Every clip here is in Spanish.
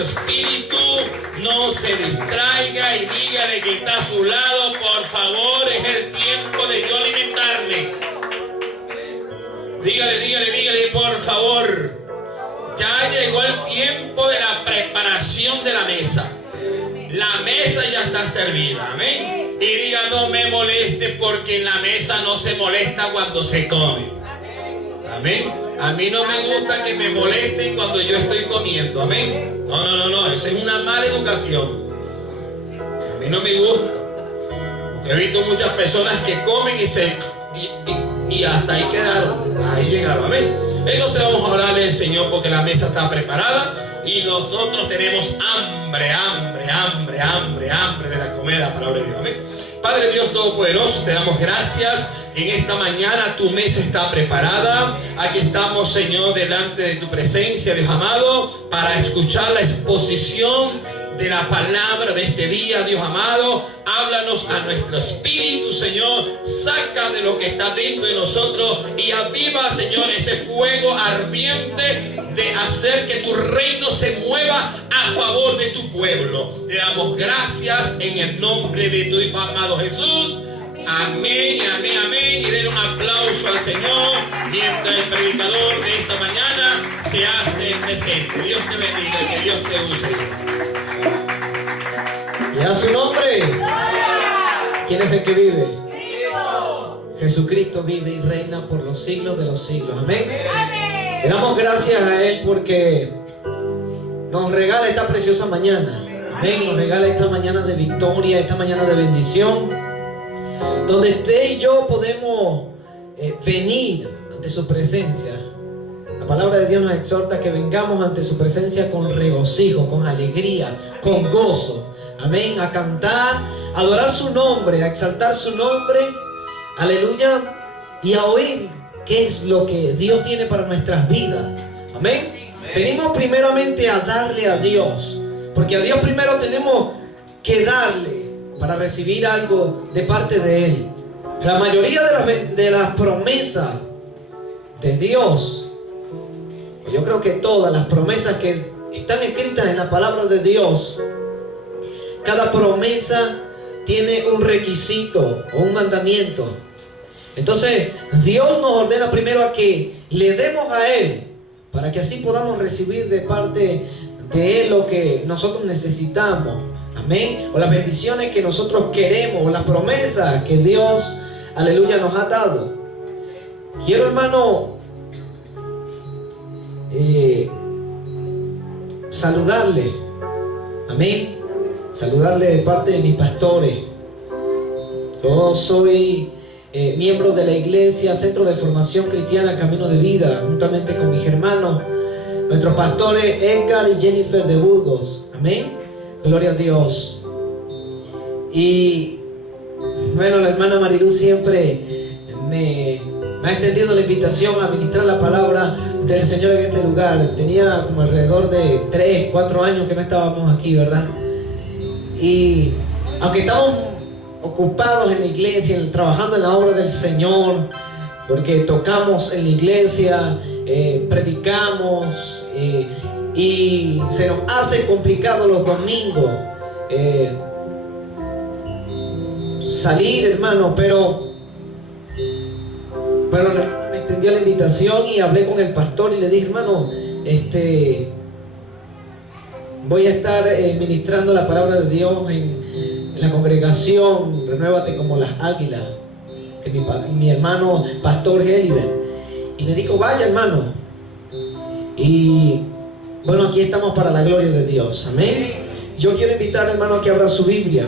su espíritu no se distraiga y dígale que está a su lado: por favor, es el tiempo de yo alimentarme. Dígale, por favor. Ya llegó el tiempo de la preparación de la mesa. La mesa ya está servida, amén. Y diga: no me moleste, porque en la mesa no se molesta cuando se come. Amén. A mí no me gusta que me molesten cuando yo estoy comiendo, amén. No, esa es una mala educación. A mí no me gusta. Porque he visto muchas personas que comen y hasta ahí quedaron. Ahí llegaron, amén. Entonces vamos a orarle al Señor, porque la mesa está preparada y nosotros tenemos hambre de la comida, palabra de Dios, amén. Padre Dios Todopoderoso, te damos gracias. En esta mañana tu mesa está preparada. Aquí estamos, Señor, delante de tu presencia, Dios amado, para escuchar la exposición de la palabra de este día, Dios amado. Háblanos a nuestro espíritu, Señor. Saca de lo que está dentro de nosotros y aviva, Señor, ese fuego ardiente de hacer que tu reino se mueva a favor de tu pueblo. Te damos gracias en el nombre de tu Hijo amado Jesús. Amén, amén, amén. Y den un aplauso al Señor mientras el predicador de esta mañana se hace presente. Dios te bendiga y que Dios te use. Y a su nombre. ¿Quién es el que vive? Jesucristo vive y reina por los siglos de los siglos. Amén. Le damos gracias a Él porque nos regala esta preciosa mañana. Amén. Nos regala esta mañana de victoria, esta mañana de bendición, donde usted y yo podemos venir ante su presencia. La palabra de Dios nos exhorta que vengamos ante su presencia con regocijo, con alegría, con gozo. Amén. A cantar, a adorar su nombre, a exaltar su nombre. Aleluya. Y a oír qué es lo que Dios tiene para nuestras vidas. Amén. Venimos primeramente a darle a Dios, porque a Dios primero tenemos que darle para recibir algo de parte de Él. La mayoría de las promesas de Dios, yo creo que todas las promesas que están escritas en la palabra de Dios, cada promesa tiene un requisito o un mandamiento. Entonces Dios nos ordena primero a que le demos a Él, para que así podamos recibir de parte de Él lo que nosotros necesitamos. Amén. O las bendiciones que nosotros queremos, o las promesas que Dios, aleluya, nos ha dado. Quiero, hermano, saludarle. Amén. Saludarle de parte de mis pastores. Yo soy miembro de la iglesia Centro de Formación Cristiana Camino de Vida, juntamente con mis hermanos, nuestros pastores Edgar y Jennifer de Burgos. Amén. Gloria a Dios. Y bueno, la hermana Marilú siempre me ha extendido la invitación a ministrar la palabra del Señor en este lugar. Tenía como alrededor de 3, 4 años que no estábamos aquí, ¿verdad? Y aunque estamos ocupados en la iglesia, trabajando en la obra del Señor, porque tocamos en la iglesia, predicamos, y se nos hace complicado los domingos salir, hermano, pero me extendió la invitación y hablé con el pastor y le dije: hermano, voy a estar ministrando la palabra de Dios en la congregación Renuévate como las Águilas, que mi hermano pastor Heliber. Y me dijo: vaya, hermano. Y bueno, aquí estamos para la gloria de Dios. Amén. Yo quiero invitar, hermano, a que abra su Biblia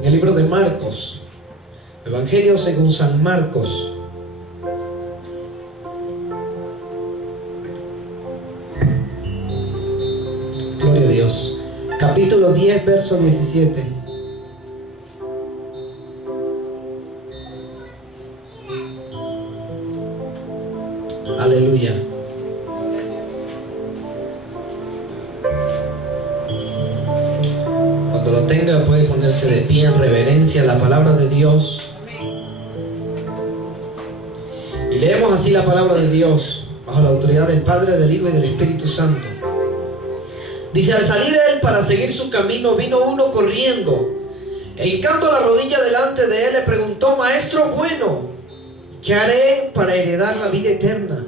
en el libro de Marcos, Evangelio según San Marcos. Gloria a Dios. Capítulo 10, verso 17. Aleluya. Cuando lo tenga puede ponerse de pie en reverencia a la palabra de Dios. Y leemos así la palabra de Dios bajo la autoridad del Padre, del Hijo y del Espíritu Santo. Dice, al salir él para seguir su camino, vino uno corriendo. E hincando la rodilla delante de él, le preguntó: Maestro bueno, ¿qué haré para heredar la vida eterna?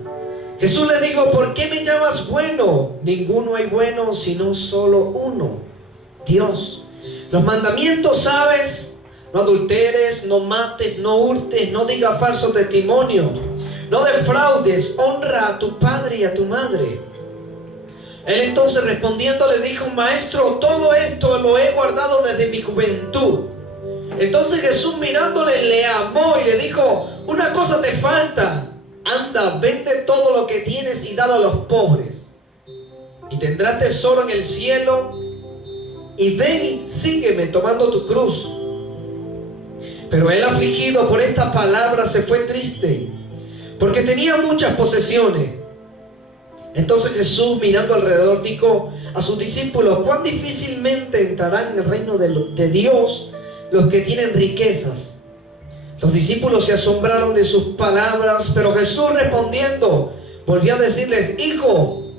Jesús le dijo: ¿por qué me llamas bueno? Ninguno hay bueno sino solo uno, Dios. Los mandamientos sabes: no adulteres, no mates, no hurtes, no digas falso testimonio, no defraudes, honra a tu padre y a tu madre. Él entonces respondiendo le dijo: Maestro, todo esto lo he guardado desde mi juventud. Entonces Jesús mirándole le amó y le dijo: una cosa te falta. Anda, vende todo lo que tienes y dalo a los pobres, y tendrás tesoro en el cielo. Y ven y sígueme tomando tu cruz. Pero él, afligido por esta palabra, se fue triste, porque tenía muchas posesiones. Entonces Jesús, mirando alrededor, dijo a sus discípulos: cuán difícilmente entrarán en el reino de Dios los que tienen riquezas. Los discípulos se asombraron de sus palabras, pero Jesús respondiendo volvió a decirles: hijo,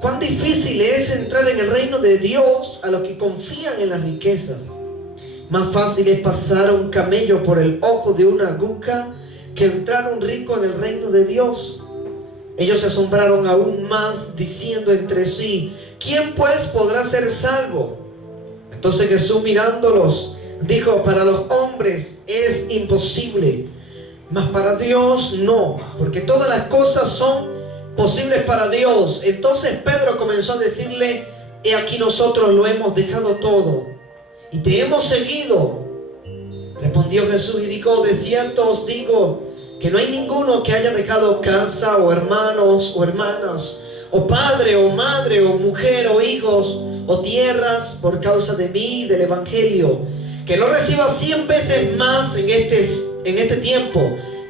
cuán difícil es entrar en el reino de Dios a los que confían en las riquezas. Más fácil es pasar un camello por el ojo de una aguja que entrar un rico en el reino de Dios. Ellos se asombraron aún más, diciendo entre sí: ¿quién pues podrá ser salvo? Entonces Jesús, mirándolos, dijo: para los hombres es imposible, mas para Dios no, porque todas las cosas son posibles para Dios. Entonces Pedro comenzó a decirle: he aquí nosotros lo hemos dejado todo y te hemos seguido. Respondió Jesús y dijo: de cierto os digo que no hay ninguno que haya dejado casa o hermanos o hermanas o padre o madre o mujer o hijos o tierras por causa de mí y del evangelio, que no reciba 100 veces más en este tiempo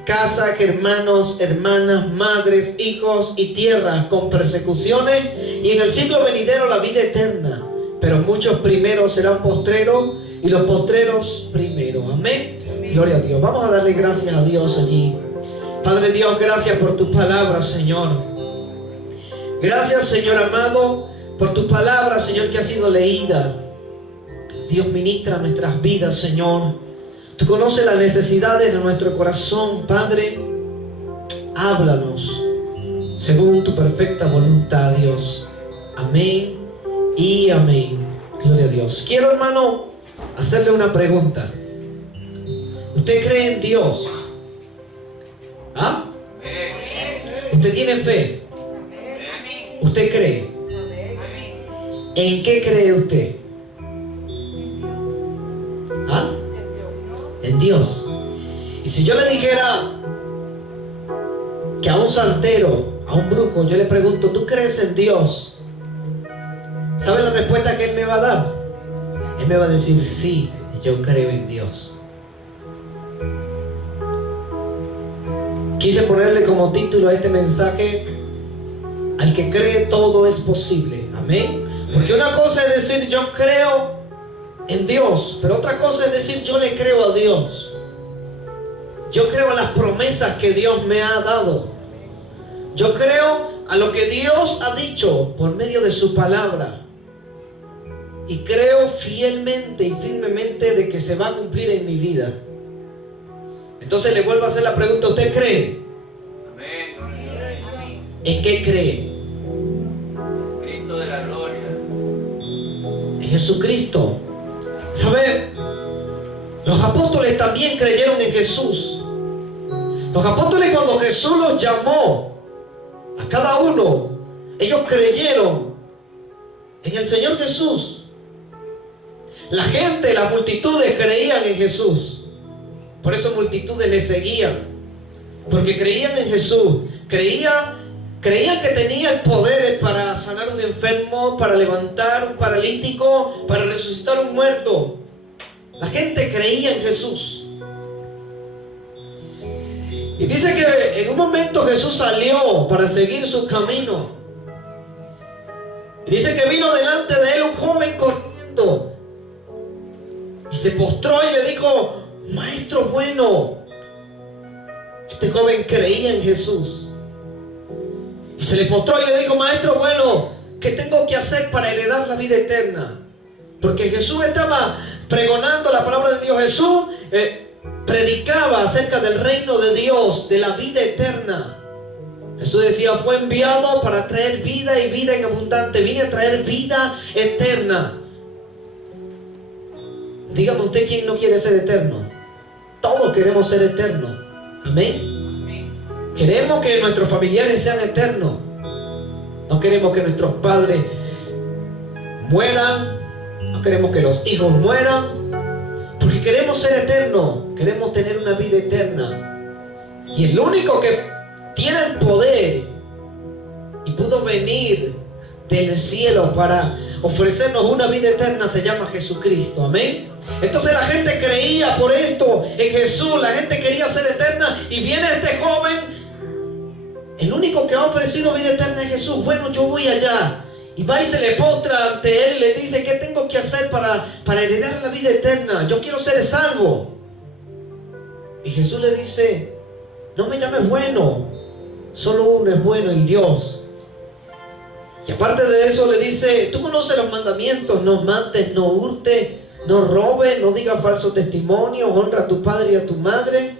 casa, hermanos, hermanas, madres, hijos y tierras con persecuciones, y en el siglo venidero la vida eterna. Pero muchos primeros serán postreros y los postreros primeros. Amén. Gloria a Dios. Vamos a darle gracias a Dios allí. Padre Dios, gracias por tu palabra, Señor. Gracias, Señor amado, por tu palabra, Señor, que ha sido leída. Dios, ministra nuestras vidas, Señor. Tú conoces las necesidades de nuestro corazón, Padre. Háblanos según tu perfecta voluntad, Dios. Amén y amén. Gloria a Dios. Quiero, hermano, hacerle una pregunta. ¿Usted cree en Dios? ¿Ah? ¿Usted tiene fe? ¿Usted cree? ¿En qué cree usted? ¿Ah? En Dios. Y si yo le dijera que a un santero, a un brujo, yo le pregunto: ¿tú crees en Dios? ¿Sabe la respuesta que él me va a dar? Él me va a decir: sí, yo creo en Dios. Quise ponerle como título a este mensaje: al que cree todo es posible. Amén. Porque una cosa es decir yo creo en Dios, pero otra cosa es decir yo le creo a Dios. Yo creo a las promesas que Dios me ha dado. Yo creo a lo que Dios ha dicho por medio de su palabra. Y creo fielmente y firmemente de que se va a cumplir en mi vida. Entonces le vuelvo a hacer la pregunta: ¿usted cree? Amén. ¿En qué cree? Cristo de la gloria. En Jesucristo. ¿Sabe? Los apóstoles también creyeron en Jesús. Los apóstoles, cuando Jesús los llamó a cada uno, ellos creyeron en el Señor Jesús. La gente, las multitudes creían en Jesús. Por eso multitudes le seguían, porque creían en Jesús. Creían que tenía el poder para sanar a un enfermo, para levantar a un paralítico, para resucitar a un muerto. La gente creía en Jesús. Y dice que en un momento Jesús salió para seguir su camino. Y dice que vino delante de él un joven corriendo y se postró y le dijo: Maestro bueno. Este joven creía en Jesús y se le postró y le dijo: Maestro bueno, ¿qué tengo que hacer para heredar la vida eterna? Porque Jesús estaba pregonando la palabra de Dios. Jesús predicaba acerca del reino de Dios, de la vida eterna. Jesús decía, fue enviado para traer vida y vida en abundante. Vine a traer vida eterna. Dígame usted, ¿quién no quiere ser eterno? Todos queremos ser eternos. Amén. Queremos que nuestros familiares sean eternos. No queremos que nuestros padres mueran. No queremos que los hijos mueran. Porque queremos ser eternos. Queremos tener una vida eterna. Y el único que tiene el poder y pudo venir del cielo para ofrecernos una vida eterna se llama Jesucristo. Amén. Entonces la gente creía por esto en Jesús. La gente quería ser eterna. Y viene este joven. El único que ha ofrecido vida eterna es Jesús. Bueno, yo voy allá. Y va y se le postra ante él. Le dice, ¿qué tengo que hacer para heredar la vida eterna? Yo quiero ser salvo. Y Jesús le dice, no me llames bueno. Solo uno es bueno, y Dios. Y aparte de eso le dice, tú conoces los mandamientos: no mates, no hurtes, no robes, no digas falso testimonio, honra a tu padre y a tu madre.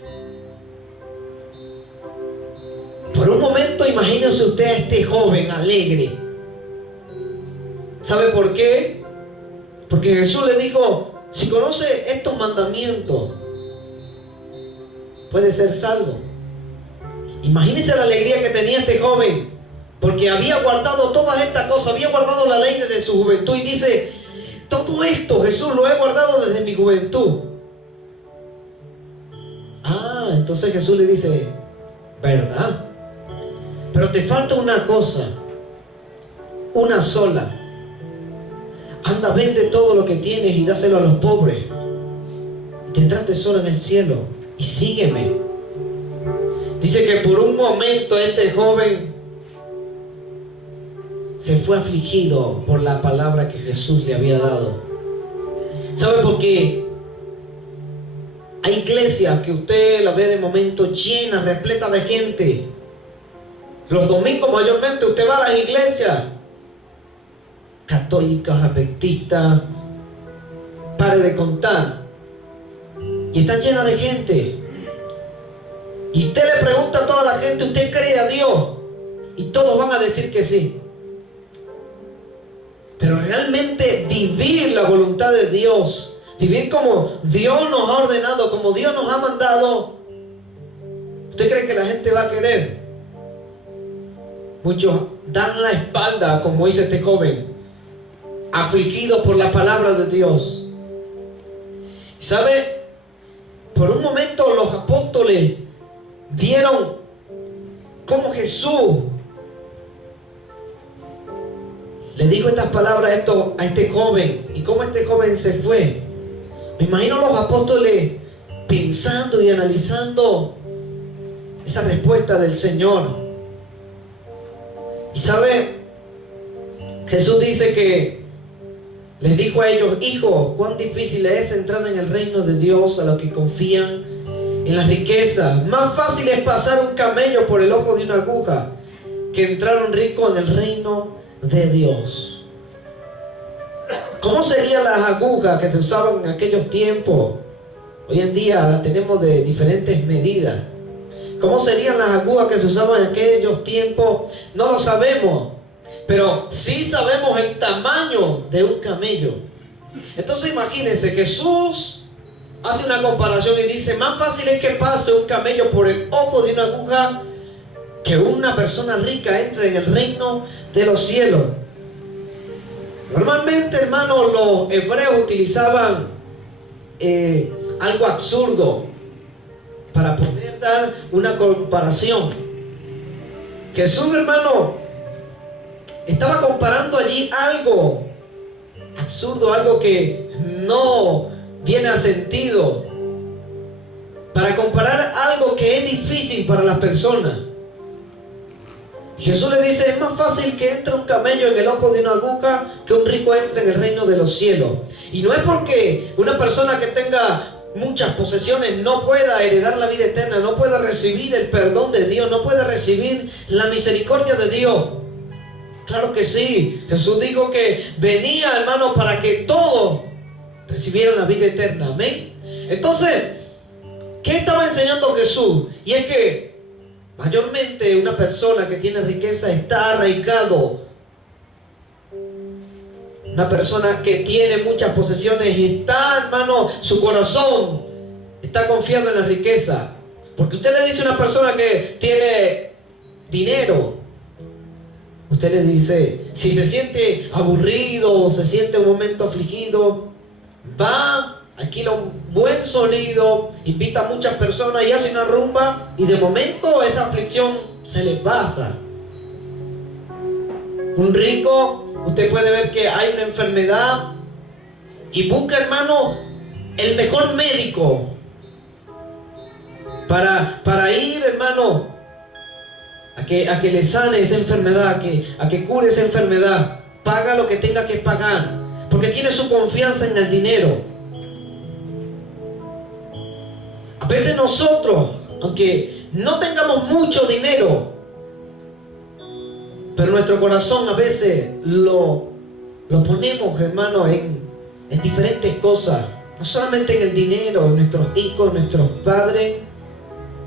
Por un momento imagínese usted a este joven alegre. ¿Sabe por qué? Porque Jesús le dijo, si conoce estos mandamientos, puede ser salvo. Imagínense la alegría que tenía este joven, porque había guardado todas estas cosas, había guardado la ley desde su juventud. Y dice, todo esto Jesús lo he guardado desde mi juventud. Entonces Jesús le dice, ¿verdad? Pero te falta una cosa, una sola. Anda, vende todo lo que tienes y dáselo a los pobres, y tendrás tesoro en el cielo, y sígueme. Dice que por un momento este joven se fue afligido por la palabra que Jesús le había dado. ¿Sabe por qué? Hay iglesias que usted la ve de momento llenas, repletas de gente. Los domingos mayormente usted va a las iglesias católicas, adventistas, pare de contar, y están llenas de gente. Y usted le pregunta a toda la gente, ¿usted cree a Dios? Y todos van a decir que sí. Pero realmente vivir la voluntad de Dios, vivir como Dios nos ha ordenado, como Dios nos ha mandado, ¿usted cree que la gente va a querer? Muchos dan la espalda, como dice este joven, afligidos por la palabra de Dios. ¿Sabe? Por un momento los apóstoles vieron cómo Jesús le dijo estas palabras a este joven, y cómo este joven se fue. Me imagino a los apóstoles pensando y analizando esa respuesta del Señor. Y sabe, Jesús dice que les dijo a ellos, hijos, cuán difícil es entrar en el reino de Dios a los que confían en las riquezas. Más fácil es pasar un camello por el ojo de una aguja que entrar un rico en el reino de Dios. ¿Cómo serían las agujas que se usaban en aquellos tiempos? Hoy en día las tenemos de diferentes medidas. ¿Cómo serían las agujas que se usaban en aquellos tiempos? No lo sabemos, pero sí sabemos el tamaño de un camello. Entonces imagínense, Jesús hace una comparación y dice, más fácil es que pase un camello por el ojo de una aguja que una persona rica entre en el reino de los cielos. Normalmente, hermanos, los hebreos utilizaban algo absurdo para poder dar una comparación. Jesús, hermano, estaba comparando allí algo absurdo, algo que no viene a sentido, para comparar algo que es difícil para las personas. Jesús le dice, es más fácil que entre un camello en el ojo de una aguja que un rico entre en el reino de los cielos. Y no es porque una persona que tenga muchas posesiones no pueda heredar la vida eterna, no pueda recibir el perdón de Dios, no pueda recibir la misericordia de Dios. Claro que sí. Jesús dijo que venía, hermano, para que todos recibieran la vida eterna. Amén. Entonces, ¿qué estaba enseñando Jesús? Y es que mayormente una persona que tiene riqueza está arraigado. Una persona que tiene muchas posesiones y está, hermano, su corazón está confiado en la riqueza. Porque usted le dice a una persona que tiene dinero, usted le dice, si se siente aburrido o se siente un momento afligido, va, alquila un buen sonido, invita a muchas personas y hace una rumba, y de momento esa aflicción se le pasa. Un rico, usted puede ver que hay una enfermedad y busca, hermano, el mejor médico para ir, hermano, a que le sane esa enfermedad, a que cure esa enfermedad. Paga lo que tenga que pagar, porque tiene su confianza en el dinero. A veces nosotros, aunque no tengamos mucho dinero, pero nuestro corazón a veces lo ponemos, hermano, en diferentes cosas. No solamente en el dinero, en nuestros hijos, en nuestros padres,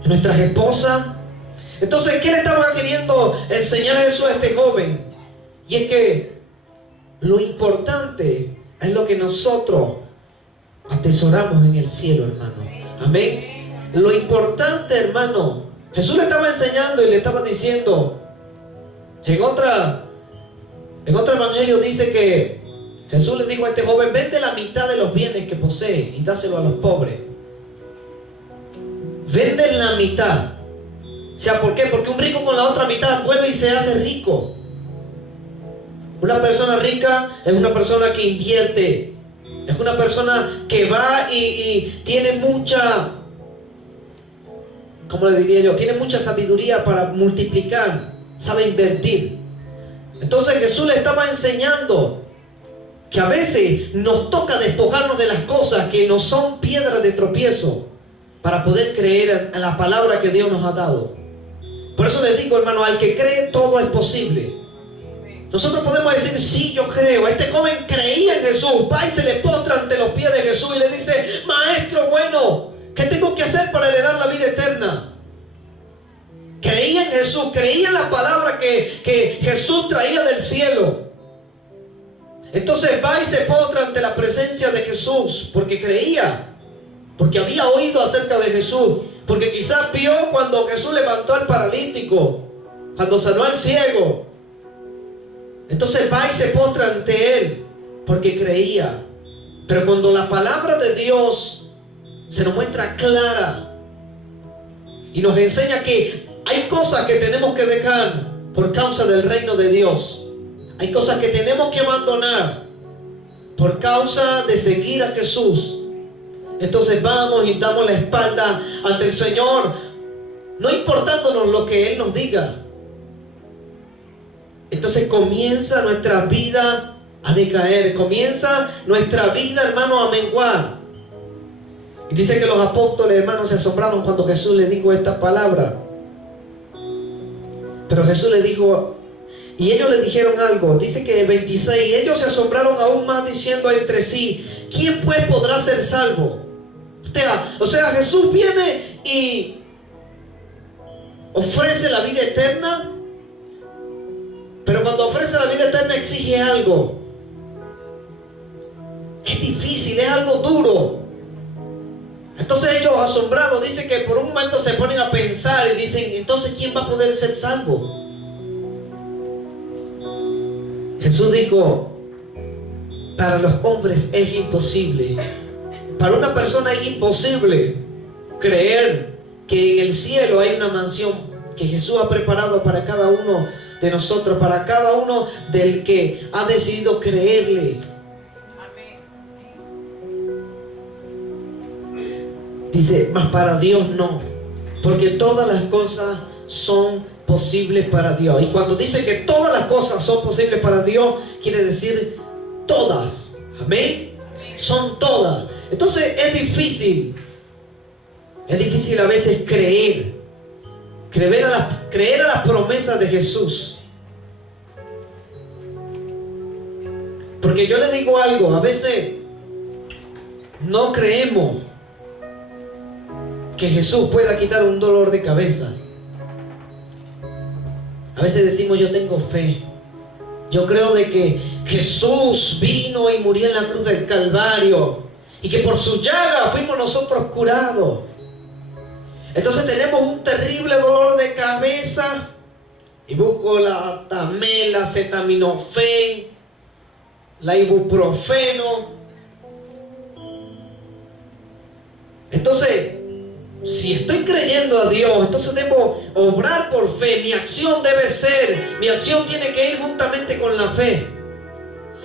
en nuestras esposas. Entonces, ¿qué le estaba queriendo enseñar a Jesús a este joven? Y es que lo importante es lo que nosotros atesoramos en el cielo, hermano. Amén. Lo importante, hermano, Jesús le estaba enseñando y le estaba diciendo. En otro evangelio dice que Jesús le dijo a este joven: vende la mitad de los bienes que posee y dáselo a los pobres. Vende la mitad. O sea, ¿por qué? Porque un rico con la otra mitad vuelve y se hace rico. Una persona rica es una persona que invierte. Es una persona que va y tiene mucha, ¿cómo le diría yo? Tiene mucha sabiduría para multiplicar. Sabe invertir. Entonces Jesús le estaba enseñando que a veces nos toca despojarnos de las cosas que nos son piedras de tropiezo para poder creer en la palabra que Dios nos ha dado. Por eso les digo, hermano, al que cree todo es posible. Nosotros podemos decir, sí, yo creo. Este joven creía en Jesús, va y se le postra ante los pies de Jesús y le dice: maestro bueno, ¿qué tengo que hacer para heredar la vida eterna? Creía en Jesús, creía en la palabra que Jesús traía del cielo. Entonces va y se postra ante la presencia de Jesús porque creía, porque había oído acerca de Jesús, porque quizás vio cuando Jesús levantó al paralítico, cuando sanó al ciego. Entonces va y se postra ante él porque creía. Pero cuando la palabra de Dios se nos muestra clara y nos enseña que hay cosas que tenemos que dejar por causa del reino de Dios. Hay cosas que tenemos que abandonar por causa de seguir a Jesús. Entonces vamos y damos la espalda ante el Señor, no importándonos lo que Él nos diga. Entonces comienza nuestra vida a decaer. Comienza nuestra vida, hermano, a menguar. Y dice que los apóstoles, hermanos, se asombraron cuando Jesús les dijo esta palabra. Pero Jesús les dijo, y ellos le dijeron algo. Dice que el 26, ellos se asombraron aún más diciendo entre sí: ¿quién pues podrá ser salvo? O sea, Jesús viene y ofrece la vida eterna, pero cuando ofrece la vida eterna exige algo. Es difícil, es algo duro. Entonces ellos, asombrados, dicen que por un momento se ponen a pensar y dicen: entonces ¿quién va a poder ser salvo? Jesús dijo: para los hombres es imposible. Para una persona es imposible creer que en el cielo hay una mansión que Jesús ha preparado para cada uno de nosotros, para cada uno del que ha decidido creerle. Dice: mas para Dios no, porque todas las cosas son posibles para Dios. Y cuando dice que todas las cosas son posibles para Dios, quiere decir todas. Amén. Son todas. Entonces es difícil a veces creer a las promesas de Jesús. Porque yo le digo algo, a veces no creemos que Jesús pueda quitar un dolor de cabeza. A veces decimos, yo tengo fe. Yo creo de que Jesús vino y murió en la cruz del Calvario y que por su llaga fuimos nosotros curados. Entonces tenemos un terrible dolor de cabeza y busco la Tamel, la acetaminofén, la ibuprofeno. Entonces, si estoy creyendo a Dios, entonces debo obrar por fe. Mi acción tiene que ir juntamente con la fe.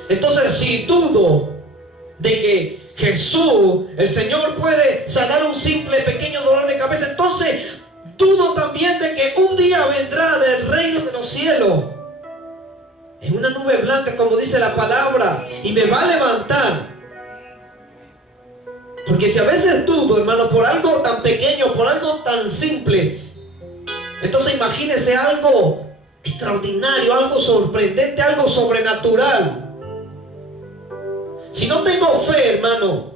Entonces, si dudo de que Jesús, el Señor, puede sanar un simple pequeño dolor de cabeza, entonces dudo también de que un día vendrá del reino de los cielos en una nube blanca, como dice la palabra, y me va a levantar. Porque si a veces dudo, hermano, por algo tan pequeño, por algo tan simple, entonces imagínese algo extraordinario, algo sorprendente, algo sobrenatural. Si no tengo fe, hermano,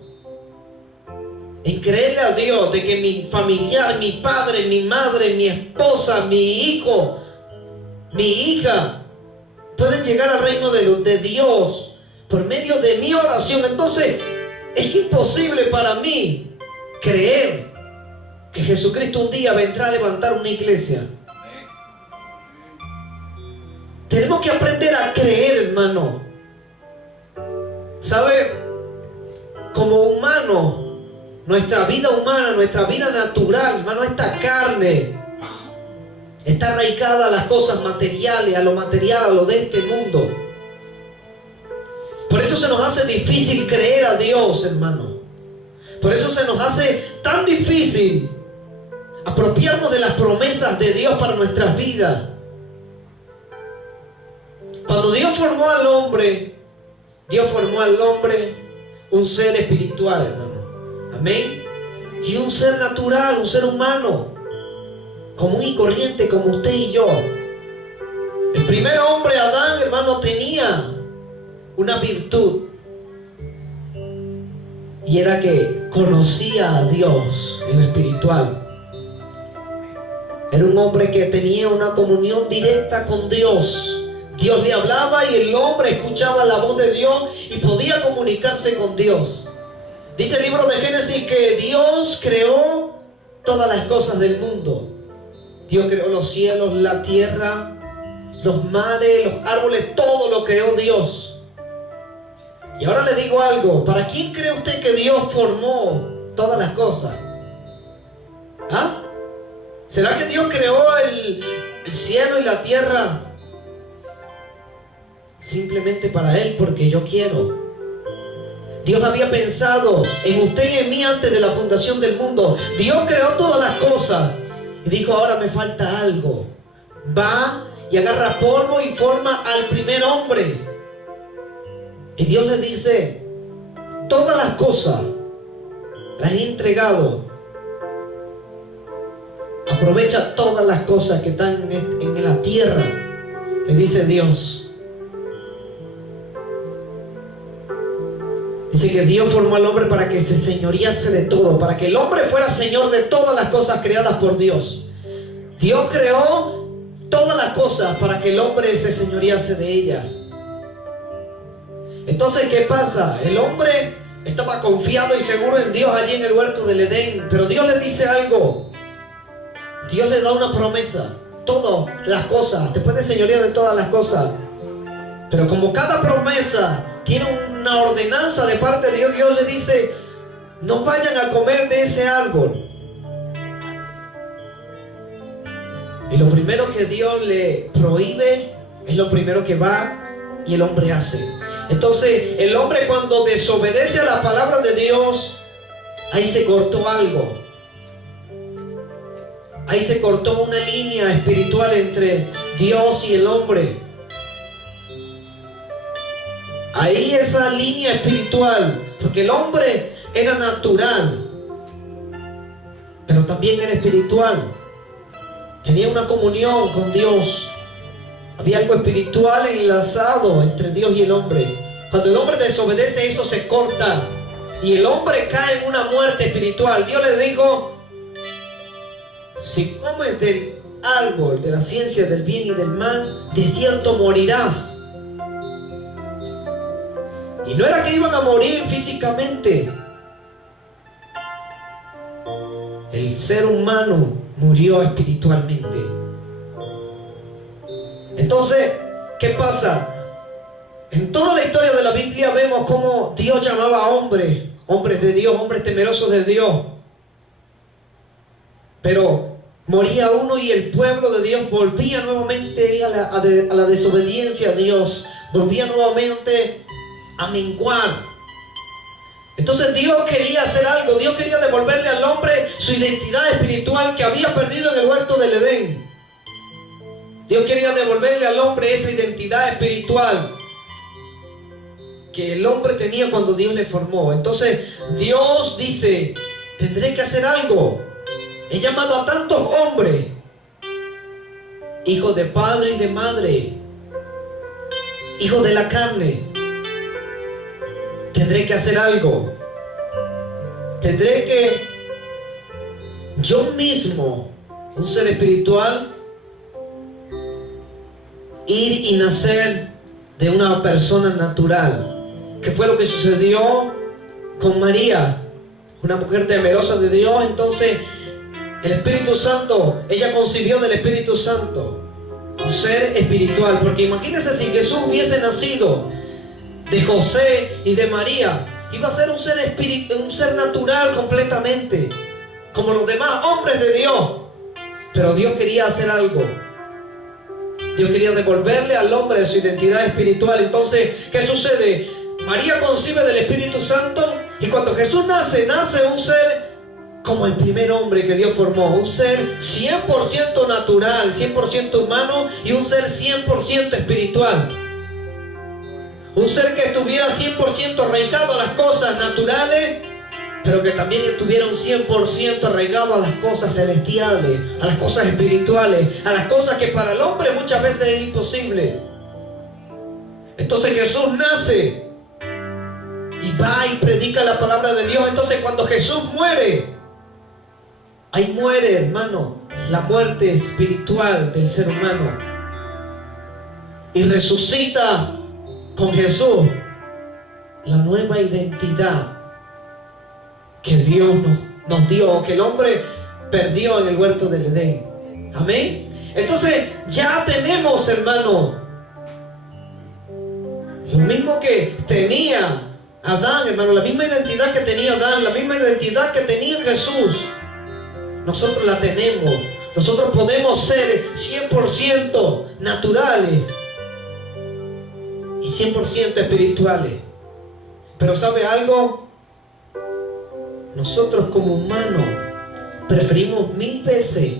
en creerle a Dios de que mi familiar, mi padre, mi madre, mi esposa, mi hijo, mi hija pueden llegar al reino de Dios por medio de mi oración, entonces es imposible para mí creer que Jesucristo un día vendrá a levantar una iglesia. Tenemos que aprender a creer, hermano. ¿Sabe? Como humano, nuestra vida humana, nuestra vida natural, hermano, esta carne está arraigada a las cosas materiales, a lo material, a lo de este mundo. Por eso se nos hace difícil creer a Dios, hermano. Por eso se nos hace tan difícil apropiarnos de las promesas de Dios para nuestras vidas. Cuando Dios formó al hombre un ser espiritual, hermano. Amén. Y un ser natural, un ser humano, común y corriente como usted y yo. El primer hombre, Adán, hermano, tenía una virtud, y era que conocía a Dios en lo espiritual. Era un hombre que tenía una comunión directa con Dios. Dios le hablaba y el hombre escuchaba la voz de Dios y podía comunicarse con Dios. Dice el libro de Génesis que Dios creó todas las cosas del mundo. Dios creó los cielos, la tierra, los mares, los árboles, todo lo creó Dios. Y ahora le digo algo, ¿para quién cree usted que Dios formó todas las cosas? ¿Ah? ¿Será que Dios creó el cielo y la tierra simplemente para Él, porque yo quiero? Dios había pensado en usted y en mí antes de la fundación del mundo. Dios creó todas las cosas y dijo, ahora me falta algo. Va y agarra polvo y forma al primer hombre. Y Dios le dice, todas las cosas las he entregado. Aprovecha todas las cosas que están en la tierra, le dice Dios. Dice que Dios formó al hombre para que se señorease de todo, para que el hombre fuera señor de todas las cosas creadas por Dios. Dios creó todas las cosas para que el hombre se señorease de ellas. Entonces, ¿qué pasa? El hombre estaba confiado y seguro en Dios allí en el huerto del Edén, pero Dios le dice algo. Dios le da una promesa. Todas las cosas, te puedes señorear de todas las cosas, pero como cada promesa tiene una ordenanza de parte de Dios, Dios le dice, no vayan a comer de ese árbol. Y lo primero que Dios le prohíbe es lo primero que va y el hombre hace. Entonces el hombre, cuando desobedece a la palabra de Dios, ahí se cortó algo. Ahí se cortó una línea espiritual entre Dios y el hombre. Ahí esa línea espiritual, porque el hombre era natural, pero también era espiritual. Tenía una comunión con Dios. Había algo espiritual enlazado entre Dios y el hombre. Cuando el hombre desobedece, eso se corta y el hombre cae en una muerte espiritual. Dios le dijo: si comes del árbol de la ciencia del bien y del mal, de cierto morirás. Y no era que iban a morir físicamente. El ser humano murió espiritualmente. Entonces, ¿qué pasa? En toda la historia de la Biblia vemos cómo Dios llamaba a hombres de Dios, hombres temerosos de Dios. Pero moría uno y el pueblo de Dios volvía nuevamente a la desobediencia a Dios, volvía nuevamente a menguar. Entonces Dios quería hacer algo. Dios quería devolverle al hombre su identidad espiritual que había perdido en el huerto del Edén. Dios quería devolverle al hombre esa identidad espiritual que el hombre tenía cuando Dios le formó. Entonces Dios dice: tendré que hacer algo. He llamado a tantos hombres, hijos de padre y de madre, hijos de la carne. Tendré que hacer algo. Tendré que yo mismo, un ser espiritual, ir y nacer de una persona natural. ¿Qué fue lo que sucedió con María? Una mujer temerosa de Dios. Entonces el Espíritu Santo, ella concibió del Espíritu Santo, un ser espiritual. Porque imagínense, si Jesús hubiese nacido de José y de María, iba a ser un ser natural completamente, como los demás hombres de Dios. Pero Dios quería hacer algo. Dios quería devolverle al hombre su identidad espiritual. Entonces, ¿qué sucede? María concibe del Espíritu Santo, y cuando Jesús nace un ser como el primer hombre que Dios formó, un ser 100% natural, 100% humano, y un ser 100% espiritual. Un ser que estuviera 100% arraigado a las cosas naturales, pero que también estuviera un 100% arraigado a las cosas celestiales, a las cosas espirituales, a las cosas que para el hombre muchas veces es imposible. Entonces Jesús nace y va y predica la palabra de Dios. Entonces cuando Jesús muere, ahí muere, hermano, la muerte espiritual del ser humano, y resucita con Jesús la nueva identidad que Dios nos dio, que el hombre perdió en el huerto del Edén. Amén. Entonces ya tenemos, hermano, lo mismo que tenía Adán, hermano, la misma identidad que tenía Adán, la misma identidad que tenía Jesús. Nosotros la tenemos. Nosotros podemos ser 100% naturales y 100% espirituales. Pero ¿sabe algo? Nosotros como humanos preferimos 1000 veces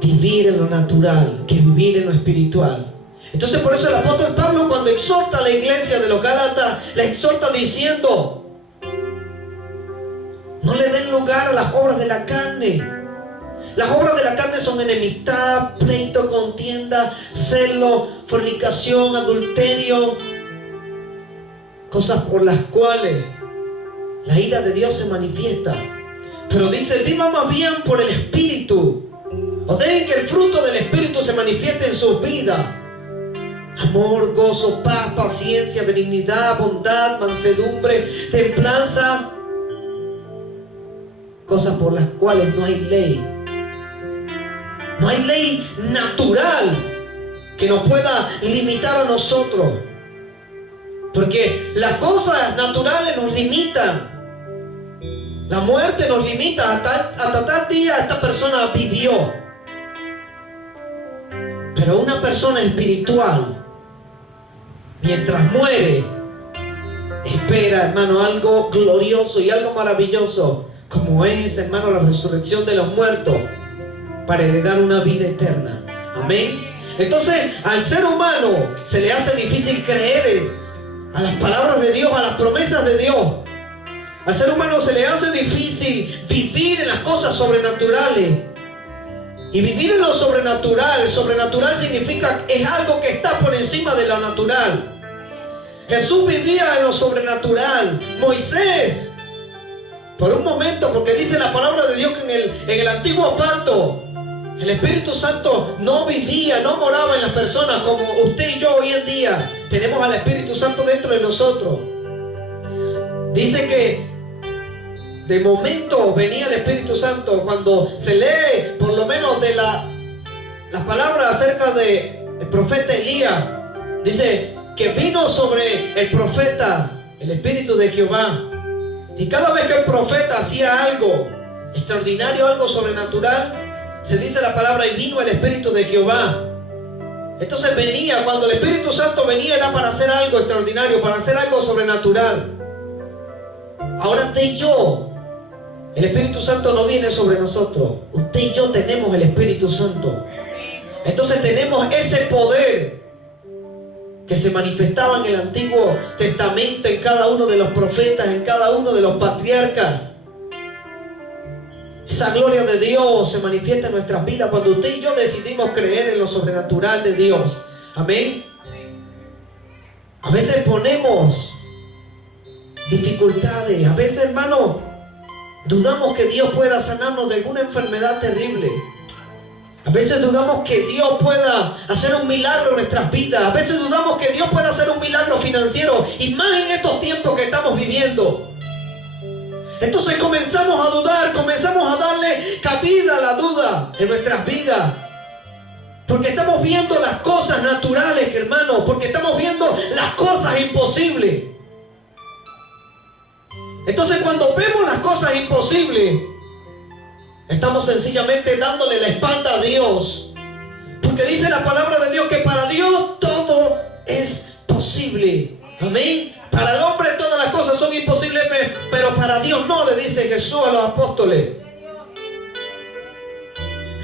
vivir en lo natural que vivir en lo espiritual. Entonces por eso el apóstol Pablo, cuando exhorta a la iglesia de los Gálatas, la exhorta diciendo: no le den lugar a las obras de la carne. Las obras de la carne son enemistad, pleito, contienda, celo, fornicación, adulterio, cosas por las cuales la ira de Dios se manifiesta. Pero dice: viva más bien por el Espíritu, o dejen que el fruto del Espíritu se manifieste en sus vidas: amor, gozo, paz, paciencia, benignidad, bondad, mansedumbre, templanza, cosas por las cuales no hay ley. No hay ley natural que nos pueda limitar a nosotros, porque las cosas naturales nos limitan. La muerte nos limita. Hasta tal día esta persona vivió. Pero una persona espiritual, mientras muere, espera, hermano, algo glorioso y algo maravilloso, como es, hermano, la resurrección de los muertos, para heredar una vida eterna. Amén. Entonces al ser humano se le hace difícil creer a las palabras de Dios, a las promesas de Dios. Al ser humano se le hace difícil vivir en las cosas sobrenaturales. Y vivir en lo sobrenatural significa, es algo que está por encima de lo natural. Jesús vivía en lo sobrenatural. Moisés, por un momento, porque dice la palabra de Dios que en el antiguo pacto el Espíritu Santo no vivía, no moraba en las personas como usted y yo hoy en día. Tenemos al Espíritu Santo dentro de nosotros. Dice que de momento venía el Espíritu Santo. Cuando se lee por lo menos de las palabras acerca del profeta Elías, dice que vino sobre el profeta el Espíritu de Jehová. Y cada vez que el profeta hacía algo extraordinario, algo sobrenatural, se dice la palabra, y vino el Espíritu de Jehová. Entonces venía, cuando el Espíritu Santo venía, era para hacer algo extraordinario, para hacer algo sobrenatural. Ahora usted y yo, el Espíritu Santo no viene sobre nosotros. Usted y yo tenemos el Espíritu Santo. Entonces tenemos ese poder que se manifestaba en el Antiguo Testamento, en cada uno de los profetas, en cada uno de los patriarcas. Esa gloria de Dios se manifiesta en nuestras vidas cuando usted y yo decidimos creer en lo sobrenatural de Dios. Amén. A veces ponemos dificultades. A veces, hermano, dudamos que Dios pueda sanarnos de alguna enfermedad terrible. A veces dudamos que Dios pueda hacer un milagro en nuestras vidas. A veces dudamos que Dios pueda hacer un milagro financiero. Y más en estos tiempos que estamos viviendo. Entonces comenzamos a dudar, comenzamos a darle cabida a la duda en nuestras vidas. Porque estamos viendo las cosas naturales, hermano. Porque estamos viendo las cosas imposibles. Entonces cuando vemos las cosas imposibles, estamos sencillamente dándole la espalda a Dios. Porque dice la palabra de Dios que para Dios todo es posible. Amén. Para el hombre todas las cosas son imposibles, pero para Dios no, le dice Jesús a los apóstoles.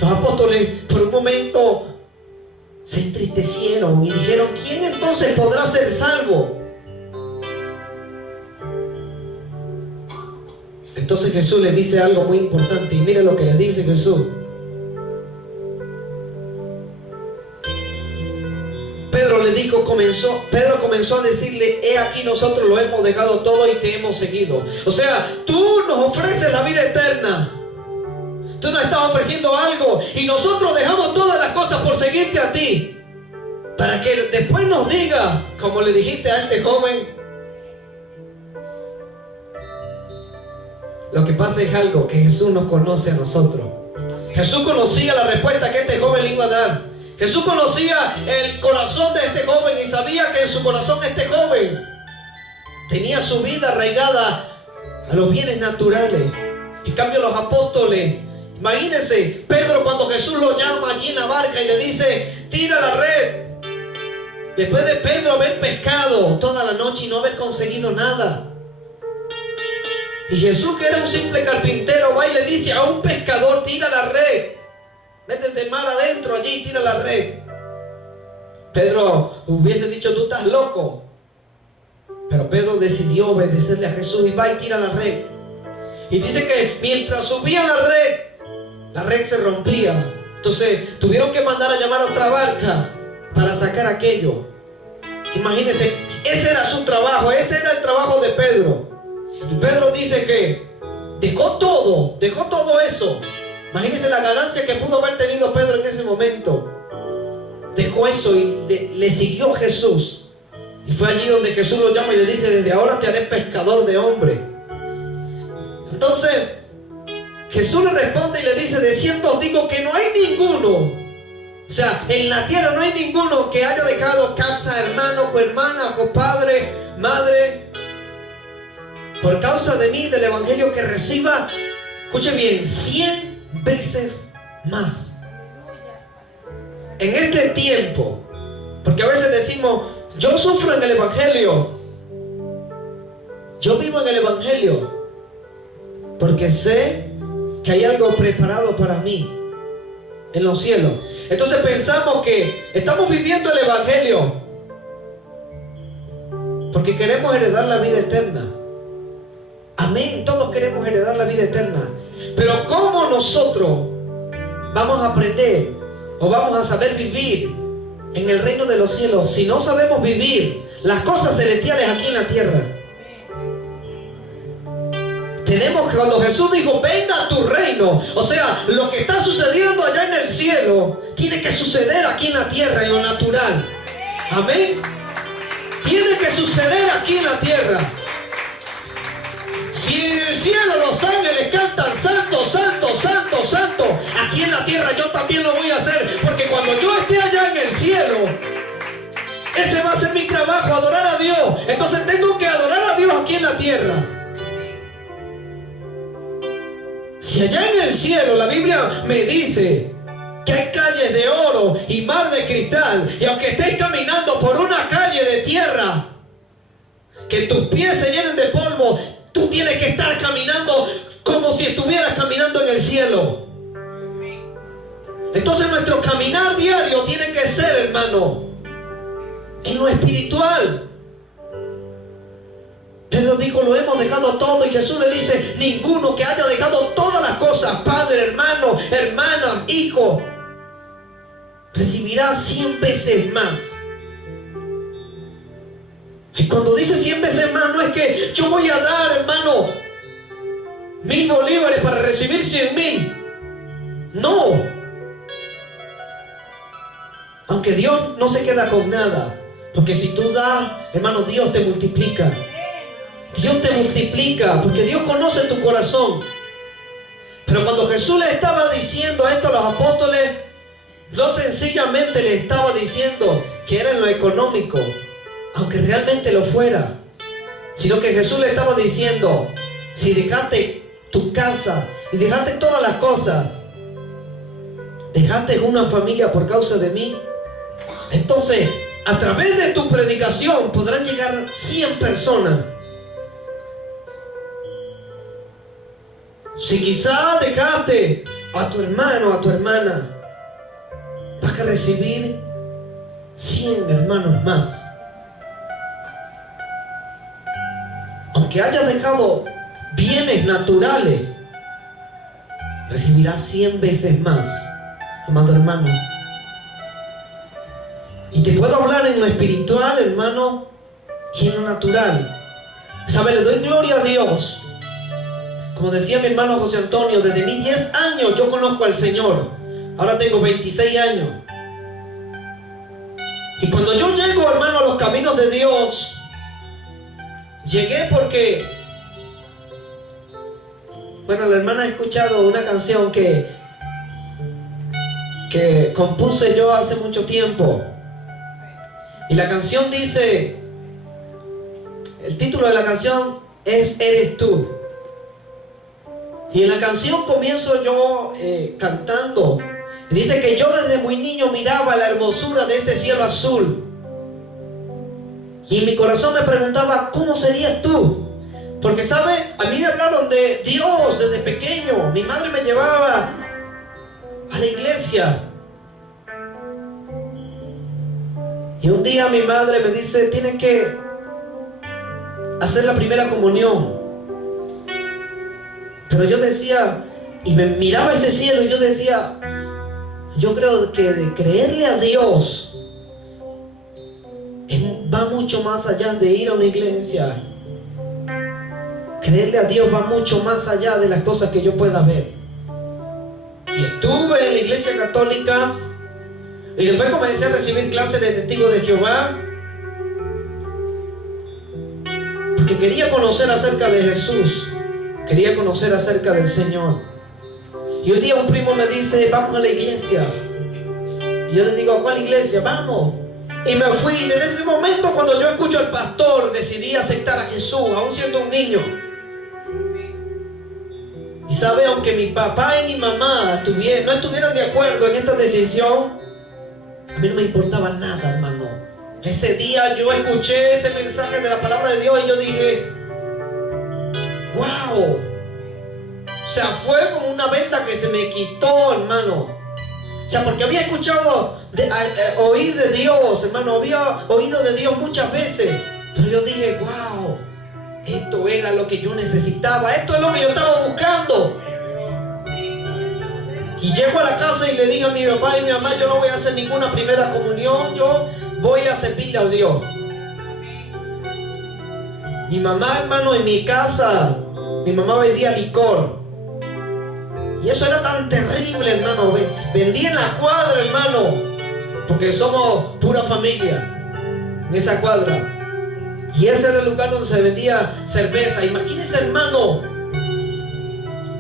Los apóstoles por un momento se entristecieron y dijeron, ¿quién entonces podrá ser salvo? Entonces Jesús les dice algo muy importante, y mire lo que les dice Jesús. Pedro comenzó a decirle, he aquí nosotros lo hemos dejado todo y te hemos seguido. O sea, tú nos ofreces la vida eterna. Tú nos estás ofreciendo algo y nosotros dejamos todas las cosas por seguirte a ti. Para que después nos diga, como le dijiste a este joven. Lo que pasa es algo, que Jesús nos conoce a nosotros. Jesús conocía la respuesta que este joven le iba a dar. Jesús conocía el corazón de este joven y sabía que en su corazón este joven tenía su vida arraigada a los bienes naturales. En cambio los apóstoles, imagínense, Pedro cuando Jesús lo llama allí en la barca y le dice, tira la red. Después de Pedro haber pescado toda la noche y no haber conseguido nada. Y Jesús, que era un simple carpintero, va y le dice a un pescador, tira la red. Métete el mar adentro allí y tira la red. Pedro hubiese dicho, tú estás loco. Pero Pedro decidió obedecerle a Jesús y va y tira la red. Y dice que mientras subía la red se rompía. Entonces tuvieron que mandar a llamar a otra barca para sacar aquello. Imagínense, ese era su trabajo, ese era el trabajo de Pedro. Y Pedro dice que dejó todo eso. Imagínense la ganancia que pudo haber tenido Pedro en ese momento. Dejó eso y le siguió Jesús. Y fue allí donde Jesús lo llama y le dice, desde ahora te haré pescador de hombres. Entonces Jesús le responde y le dice, de cierto os digo que no hay ninguno, o sea, en la tierra no hay ninguno que haya dejado casa, hermano, hermana, padre, madre, por causa de mí, del evangelio, que reciba, escuche bien, 100 veces más. En este tiempo, porque a veces decimos, yo sufro en el evangelio, yo vivo en el evangelio, porque sé que hay algo preparado para mí en los cielos. Entonces pensamos que estamos viviendo el evangelio porque queremos heredar la vida eterna. Amén, todos queremos heredar la vida eterna. Pero ¿cómo nosotros vamos a aprender o vamos a saber vivir en el reino de los cielos si no sabemos vivir las cosas celestiales aquí en la tierra? Tenemos que, cuando Jesús dijo, venga a tu reino, o sea, lo que está sucediendo allá en el cielo tiene que suceder aquí en la tierra, en lo natural. Amén. Tiene que suceder aquí en la tierra. Si en el cielo los ángeles cantan santo, santo, santo, santo, aquí en la tierra yo también lo voy a hacer, porque cuando yo esté allá en el cielo, ese va a ser mi trabajo, adorar a Dios. Entonces tengo que adorar a Dios aquí en la tierra. Si allá en el cielo la Biblia me dice que hay calles de oro y mar de cristal, y aunque estés caminando por una calle de tierra, que tus pies se llenen de polvo, tú tienes que estar caminando como si estuvieras caminando en el cielo. Entonces nuestro caminar diario tiene que ser, hermano, en lo espiritual. Pedro dijo, lo hemos dejado todo, y Jesús le dice, ninguno que haya dejado todas las cosas, padre, hermano, hermana, hijo, recibirá 100 veces más. Y cuando dice 100 veces más, no es que yo voy a dar, hermano, 1000 bolívares para recibir 100,000. No. Aunque Dios no se queda con nada, porque si tú das, hermano, Dios te multiplica. Dios te multiplica, porque Dios conoce tu corazón. Pero cuando Jesús le estaba diciendo esto a los apóstoles, no sencillamente le estaba diciendo que era en lo económico, aunque realmente lo fuera, sino que Jesús le estaba diciendo, si dejaste tu casa y dejaste todas las cosas, dejaste una familia por causa de mí, entonces a través de tu predicación podrán llegar 100 personas. Si quizás dejaste a tu hermano, a tu hermana, vas a recibir 100 hermanos más. Aunque hayas dejado bienes naturales, recibirás 100 veces más, amado hermano. Y te puedo hablar en lo espiritual, hermano, y en lo natural. ¿Sabe? Le doy gloria a Dios. Como decía mi hermano José Antonio, desde mis 10 años yo conozco al Señor. Ahora tengo 26 años. Y cuando yo llego, hermano, a los caminos de Dios, llegué porque, bueno, la hermana ha escuchado una canción que compuse yo hace mucho tiempo. Y la canción dice, el título de la canción es Eres tú. Y en la canción comienzo yo cantando. Y dice que yo desde muy niño miraba la hermosura de ese cielo azul. Y en mi corazón me preguntaba, ¿cómo serías tú? Porque, ¿sabe? A mí me hablaron de Dios desde pequeño. Mi madre me llevaba a la iglesia. Y un día mi madre me dice, tienes que hacer la primera comunión. Pero yo decía, y me miraba ese cielo y yo decía, yo creo que de creerle a Dios va mucho más allá de ir a una iglesia. Creerle a Dios va mucho más allá de las cosas que yo pueda ver. Y estuve en la iglesia católica y después comencé a recibir clases de testigos de Jehová, porque quería conocer acerca de Jesús. Quería conocer acerca del Señor. Y un día un primo me dice, vamos a la iglesia. Y yo le digo, ¿a cuál iglesia? Vamos. Y me fui. Y desde ese momento, cuando yo escucho al pastor, decidí aceptar a Jesús, aún siendo un niño. Y sabe, aunque mi papá y mi mamá no estuvieran de acuerdo en esta decisión, a mí no me importaba nada, hermano. Ese día yo escuché ese mensaje de la palabra de Dios y yo dije, ¡wow! O sea, fue como una venda que se me quitó, hermano. O sea, porque había escuchado oír de Dios, hermano. Había oído de Dios muchas veces. Pero yo dije, ¡wow! Esto era lo que yo necesitaba. Esto es lo que yo estaba buscando. Y llego a la casa y le dije a mi papá y mi mamá, yo no voy a hacer ninguna primera comunión, yo voy a servirle a Dios. Mi mamá, hermano, en mi casa, mi mamá vendía licor. Y eso era tan terrible, hermano. Vendía en la cuadra, hermano, porque somos pura familia en esa cuadra. Y ese era el lugar donde se vendía cerveza. Imagínense, hermano,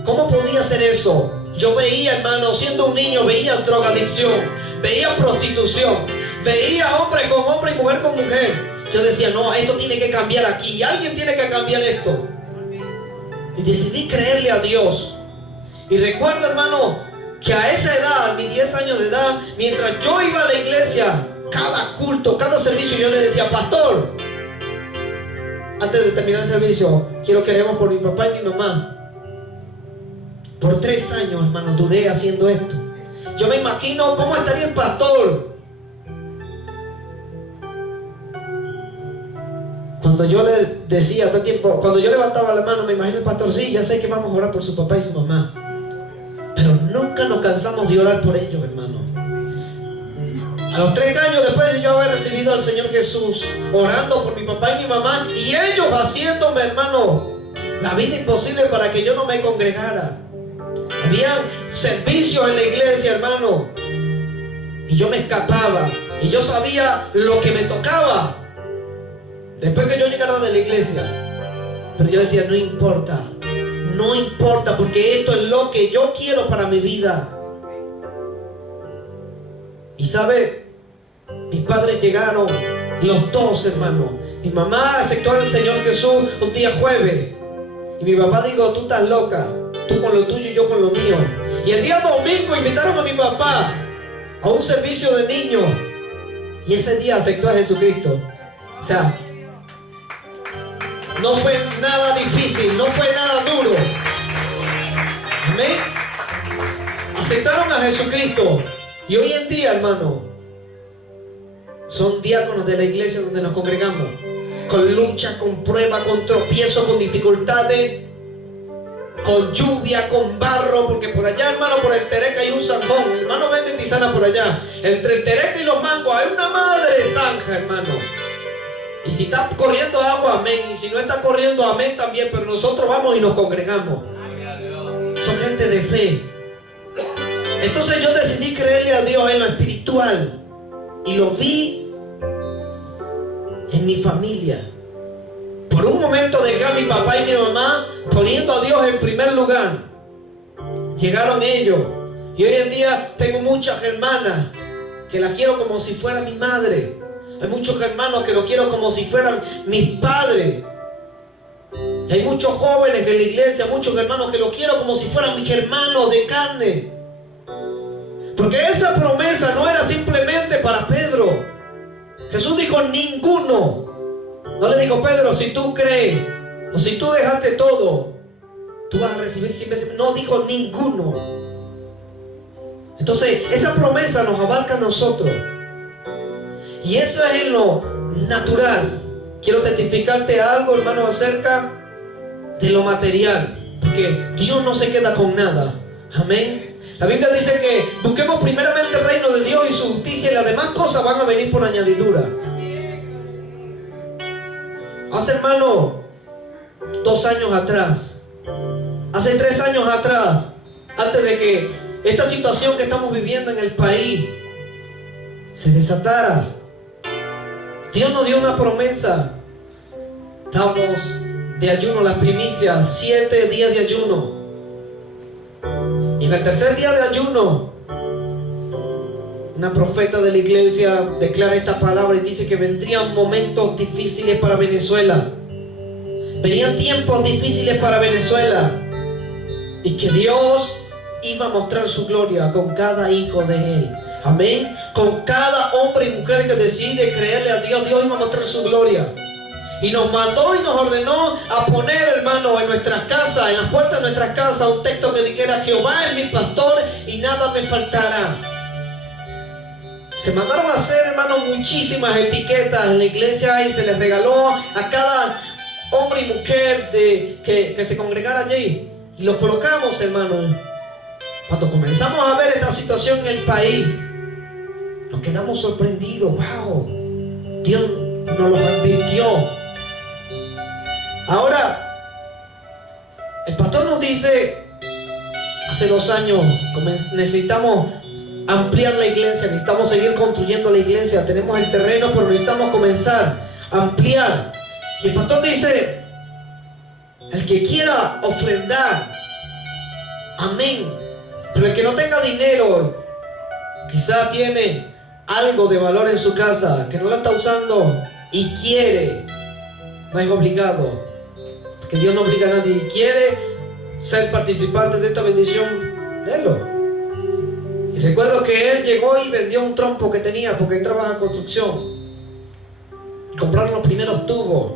¿cómo podía ser eso? Yo veía, hermano, siendo un niño, veía drogadicción, veía prostitución, veía hombre con hombre y mujer con mujer. Yo decía, no, esto tiene que cambiar aquí, alguien tiene que cambiar esto. Y decidí creerle a Dios. Y recuerdo, hermano, que a esa edad, a mis 10 años de edad, mientras yo iba a la iglesia, cada culto, cada servicio, yo le decía, pastor, antes de terminar el servicio, quiero que oremos por mi papá y mi mamá. Por 3 años, hermano, duré haciendo esto. Yo me imagino cómo estaría el pastor cuando yo le decía todo el tiempo, cuando yo levantaba la mano, me imagino el pastor, sí, ya sé que vamos a orar por su papá y su mamá. Pero nunca nos cansamos de orar por ellos, hermano. A los 3 años después de yo haber recibido al Señor Jesús, orando por mi papá y mi mamá, y ellos haciéndome, hermano, la vida imposible para que yo no me congregara. Había servicios en la iglesia, hermano, y yo me escapaba, y yo sabía lo que me tocaba después que yo llegara de la iglesia. Pero yo decía, no importa, no importa, porque esto es lo que yo quiero para mi vida. Y sabe, mis padres llegaron, los dos, hermanos. Mi mamá aceptó al Señor Jesús un día jueves, y mi papá dijo, tú estás loca, tú con lo tuyo y yo con lo mío. Y el día domingo invitaron a mi papá a un servicio de niños, y ese día aceptó a Jesucristo. O sea, no fue nada difícil, no fue nada duro. Amén. Aceptaron a Jesucristo. Y hoy en día, hermano, son diáconos de la iglesia donde nos congregamos, con lucha, con prueba, con tropiezo, con dificultades, con lluvia, con barro, porque por allá, hermano, por el Tereca hay un zanjón. Hermano, vende tisana por allá. Entre el Tereca y los Mangos hay una madre zanja, hermano. Y si está corriendo agua, amén. Y si no está corriendo, amén también. Pero nosotros vamos y nos congregamos. Son gente de fe. Entonces yo decidí creerle a Dios en lo espiritual. Y lo vi en mi familia. Por un momento dejé a mi papá y mi mamá poniendo a Dios en primer lugar. Llegaron ellos. Y hoy en día tengo muchas hermanas que las quiero como si fuera mi madre. Hay muchos hermanos que los quiero como si fueran mis padres. Y hay muchos jóvenes en la iglesia, muchos hermanos que los quiero como si fueran mis hermanos de carne. Porque esa promesa no era simplemente para Pedro. Jesús dijo ninguno. No le dijo, Pedro, si tú crees o si tú dejaste todo, tú vas a recibir 100 veces. No dijo ninguno. Entonces esa promesa nos abarca a nosotros. Y eso es en lo natural. Quiero testificarte algo, hermano, acerca de lo material, porque Dios no se queda con nada. Amén. La Biblia dice que busquemos primeramente el reino de Dios y su justicia, y las demás cosas van a venir por añadidura. Hace, hermano, 2 años atrás, hace 3 años atrás, antes de que esta situación que estamos viviendo en el país se desatara, Dios nos dio una promesa. Estamos de ayuno, las primicias, 7 días de ayuno. Y en el tercer día de ayuno, una profeta de la iglesia declara esta palabra y dice que vendrían momentos difíciles para Venezuela. Venían tiempos difíciles para Venezuela. Y que Dios iba a mostrar su gloria con cada hijo de Él. Amén. Con cada hombre y mujer que decide creerle a Dios, Dios iba a mostrar su gloria. Y nos mandó y nos ordenó a poner, hermano, en nuestras casas, en las puertas de nuestras casas, un texto que dijera: Jehová es mi pastor y nada me faltará. Se mandaron a hacer, hermano, muchísimas etiquetas en la iglesia y se les regaló a cada hombre y mujer que se congregara allí. Y lo colocamos, hermano, Cuando comenzamos a ver esta situación en el país, nos quedamos sorprendidos. ¡Wow! Dios nos lo advirtió. Ahora, el pastor nos dice, hace 2 años, necesitamos ampliar la iglesia, necesitamos seguir construyendo la iglesia, tenemos el terreno, pero necesitamos comenzar a ampliar. Y el pastor dice, el que quiera ofrendar, amén, pero el que no tenga dinero, quizá tiene algo de valor en su casa, que no lo está usando y quiere, no es obligado, porque Dios no obliga a nadie, y quiere ser participante de esta bendición, délo. Y recuerdo que él llegó y vendió un trompo que tenía, porque él trabaja en construcción, y compraron los primeros tubos.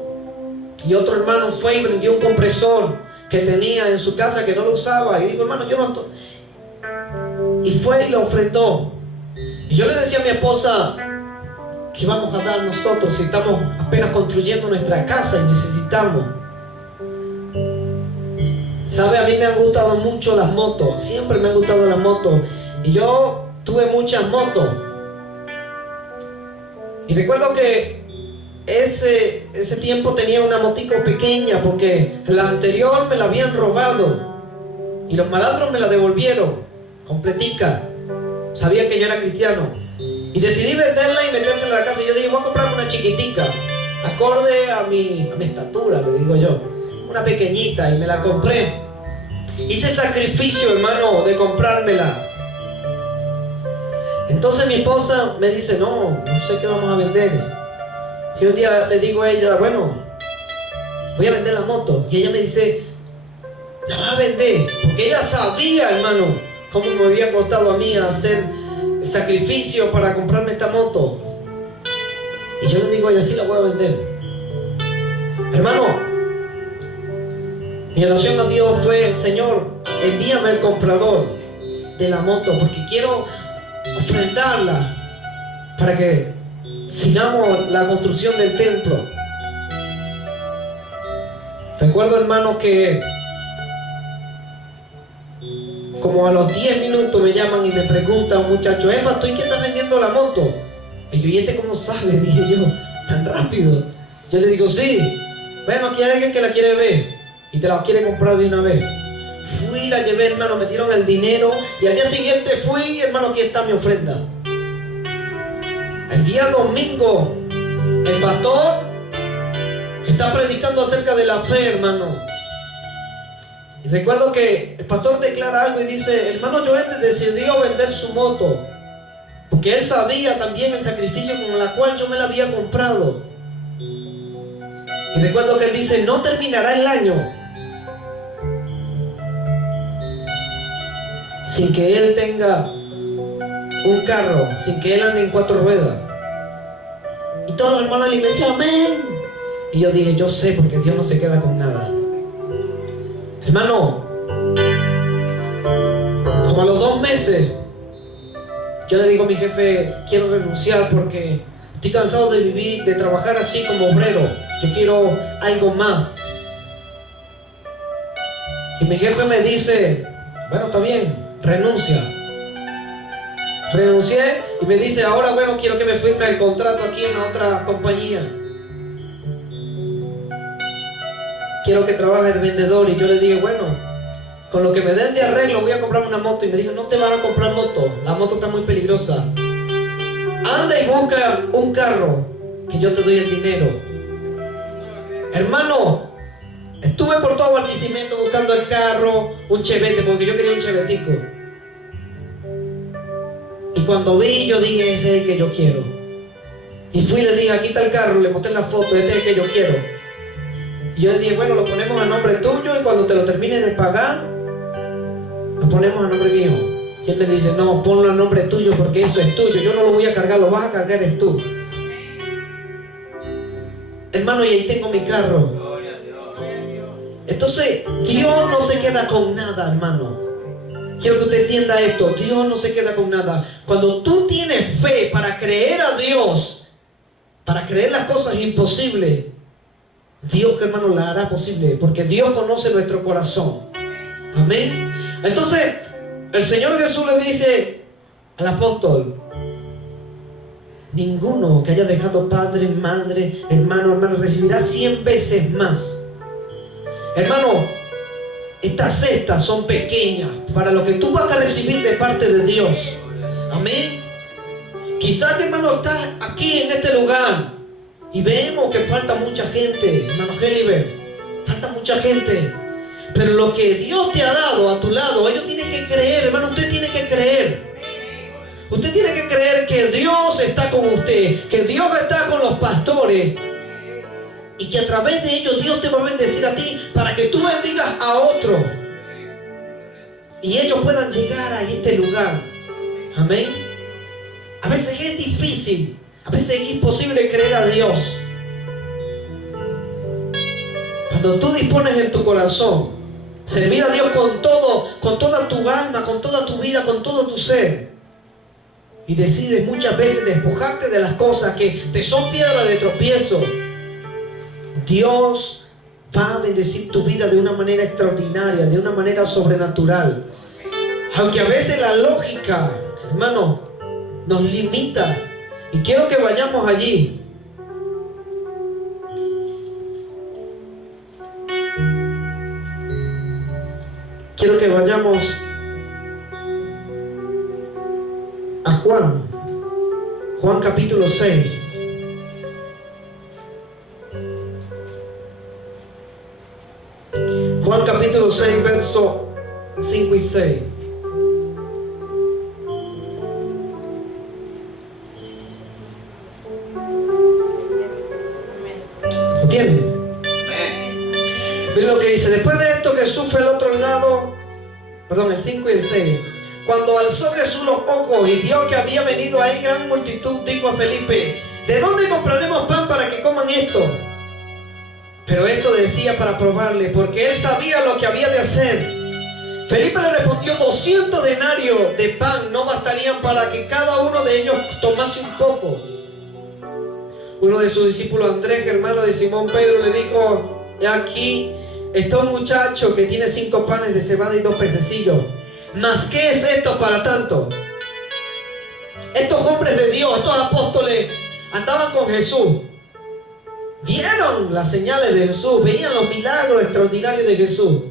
Y otro hermano fue y vendió un compresor que tenía en su casa que no lo usaba, y dijo, hermano, yo no estoy. Y fue y lo ofrendó. Y yo le decía a mi esposa, ¿qué vamos a dar nosotros si estamos apenas construyendo nuestra casa y necesitamos? ¿Sabe? A mí me han gustado mucho las motos, siempre me han gustado las motos, y yo tuve muchas motos. Y recuerdo que ese tiempo tenía una motico pequeña, porque la anterior me la habían robado y los malandros me la devolvieron completica. Sabían que yo era cristiano y decidí venderla y metérsela a la casa. Y yo dije, voy a comprar una chiquitica, acorde a mi estatura, le digo yo, una pequeñita, y me la compré. Hice el sacrificio, hermano, de comprármela. Entonces mi esposa me dice, no sé qué vamos a vender. Y un día le digo a ella, bueno, voy a vender la moto. Y ella me dice, la vas a vender, porque ella sabía, hermano, cómo me había costado a mí hacer el sacrificio para comprarme esta moto. Y yo le digo a ella, sí, la voy a vender. Hermano, mi oración a Dios fue, Señor, envíame el comprador de la moto, porque quiero ofrendarla para que sigamos la construcción del templo. Recuerdo, hermano, que como a los 10 minutos me llaman y me preguntan un muchacho, pastor, ¿y qué estás vendiendo la moto? Y yo, ¿y este cómo sabe? Dije yo, tan rápido. Yo le digo, sí, bueno, aquí hay alguien que la quiere ver y te la quiere comprar de una vez. Fui, la llevé, hermano, me dieron el dinero, y al día siguiente fui, hermano, aquí está mi ofrenda. El día domingo, el pastor está predicando acerca de la fe, hermano. Y recuerdo que el pastor declara algo y dice, hermano Joel decidió vender su moto, porque él sabía también el sacrificio con el cual yo me la había comprado. Y recuerdo que él dice, no terminará el año sin que él tenga un carro, sin que él ande en 4 ruedas. Y todos los hermanos de la iglesia, amén. Y yo dije, yo sé, porque Dios no se queda con nada. Hermano, como a los 2 meses, yo le digo a mi jefe, quiero renunciar porque estoy cansado de vivir, de trabajar así como obrero. Yo quiero algo más. Y mi jefe me dice, bueno, está bien, renuncia. Renuncié y me dice, ahora bueno, quiero que me firme el contrato aquí en la otra compañía. Quiero que trabajes de vendedor. Y yo le dije, bueno, con lo que me den de arreglo voy a comprarme una moto. Y me dijo, no te vas a comprar moto, la moto está muy peligrosa. Anda y busca un carro, que yo te doy el dinero. Hermano, estuve por todo Barquisimeto buscando el carro, un chevette, porque yo quería un chevetico. Y cuando vi, yo dije, ese es el que yo quiero. Y fui y le dije, aquí está el carro, le mostré la foto, este es el que yo quiero. Y yo le dije, bueno, lo ponemos a nombre tuyo, y cuando te lo termines de pagar, lo ponemos a nombre mío. Y él me dice, no, ponlo a nombre tuyo, porque eso es tuyo, yo no lo voy a cargar, lo vas a cargar es tú. Hermano, y ahí tengo mi carro. Entonces, Dios no se queda con nada, hermano. Quiero que usted entienda esto, Dios no se queda con nada. Cuando tú tienes fe para creer a Dios, para creer las cosas imposibles, Dios, hermano, la hará posible, porque Dios conoce nuestro corazón. Amén. Entonces, El Señor Jesús le dice al apóstol: ninguno que haya dejado padre, madre, hermano, recibirá 100 veces más. Hermano, estas cestas son pequeñas para lo que tú vas a recibir de parte de Dios. Amén. Quizás, hermano, estás aquí en este lugar y vemos que falta mucha gente, hermano Heliber, falta mucha gente. Pero lo que Dios te ha dado a tu lado, ellos tienen que creer, hermano, usted tiene que creer. Usted tiene que creer que Dios está con usted, que Dios está con los pastores y que a través de ellos Dios te va a bendecir a ti para que tú bendigas a otros y ellos puedan llegar a este lugar. Amén. A veces es difícil, a veces es imposible creer a Dios. Cuando tú dispones en tu corazón servir a Dios con todo, con toda tu alma, con toda tu vida, con todo tu ser, y decides muchas veces despojarte de las cosas que te son piedra de tropiezo, Dios va a bendecir tu vida de una manera extraordinaria, de una manera sobrenatural. Aunque a veces la lógica, hermano, nos limita. Y quiero que vayamos allí. Quiero que vayamos a Juan capítulo 6. Juan capítulo 6, versos 5 y 6. ¿Lo tienen? Miren lo que dice. Después de esto, Jesús fue al otro lado. Perdón, el 5 y el 6. Cuando alzó Jesús los ojos y vio que había venido a él gran multitud, dijo a Felipe: ¿de dónde compraremos pan para que coman esto? Pero esto decía para probarle, porque él sabía lo que había de hacer. Felipe le respondió: 200 denarios de pan no bastarían para que cada uno de ellos tomase un poco. Uno de sus discípulos, Andrés, hermano de Simón Pedro, le dijo: he aquí está un muchacho que tiene 5 panes de cebada y 2 pececillos. ¿Mas qué es esto para tanto? Estos hombres de Dios, estos apóstoles, andaban con Jesús. Vieron las señales de Jesús, veían los milagros extraordinarios de Jesús.